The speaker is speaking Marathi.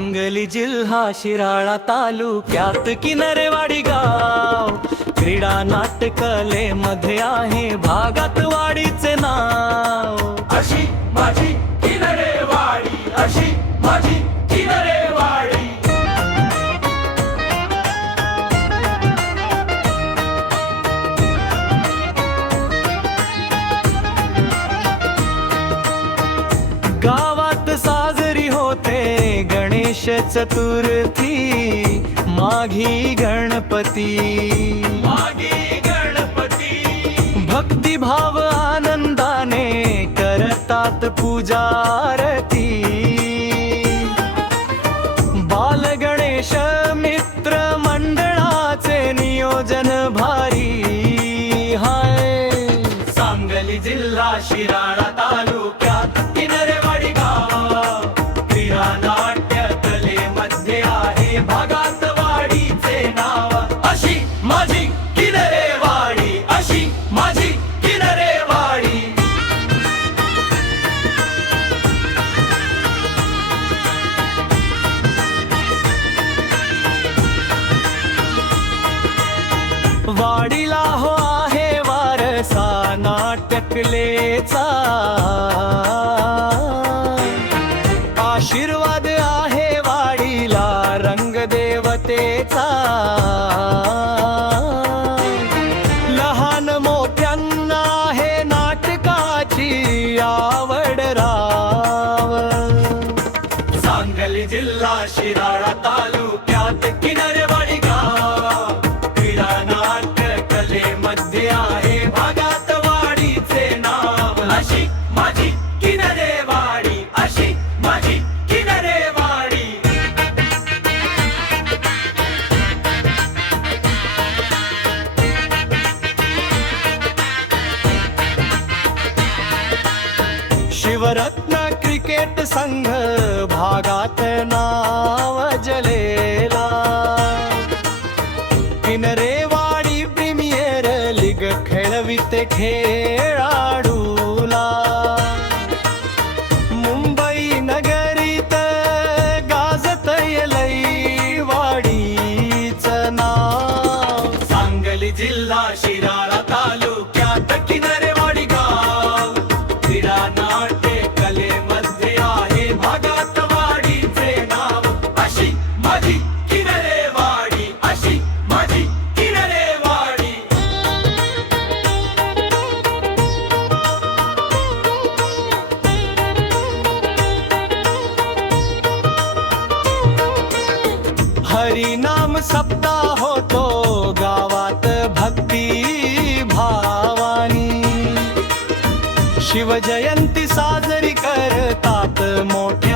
सांगली जिल्हा शिराळा तालुक्यात किनरेवाडी गाव, क्रीडा नाट्यकलेमध्ये आहे भागात वाडीचे नाव। अशी माझी किनरेवाडी, अशी माझी किनरेवाडी। गावात साजरी होते गणेश चतुर्थी, माघी गणपती, मागी गणपती। भक्तिभाव आनंदाने करतात पूजा आरती। बाल गणेश मित्र मंडळाचे नियोजन भारी हाय। सांगली जिल्हा शिराळा तालुक्यात किनरेवाडी गाव, क्रीडा नाट्य कलेमध्ये आहे भागात वाडीचे नाव। अशी माझी किनरेवाडी, अशी माझी किनरेवाडी। वाडीला हो आहे वारसा नाट्यकलेचा, आशीर्वाद आहे वाडीला रंगदेवतेचा। लहान मोठ्यांना आहे नाटकाची आवड राव। सांगली जिल्हा शिराळा तालुक्यात किनरेवाडी गाव, क्रीडा नाट्य कलेमध्ये आहे भागात वाडीचे नाव। अशी माझी किनरेवाडी, अशी माझी किनरेवाडी। शिवरत्न क्रिकेट संघ भागात नाव जलेला, किनरेवाडी प्रीमियर लीग खेळविते खेळाडूला। मुंबई नगरीत गाजतय लई वाडीचं नाव। सांगली जिल्हा शिराळा तालुक्यात किनरेवाडी गाव, क्रीडा नाट्य कलेमध्ये आहे भागात वाडीचे नाव। अशी माझी किनरेवाडी, अशी माझी किनरेवाडी। हरिनाम सप्ताह होतो गावात भक्ती भावानी, शिवजयंती साजरी करतात मोठे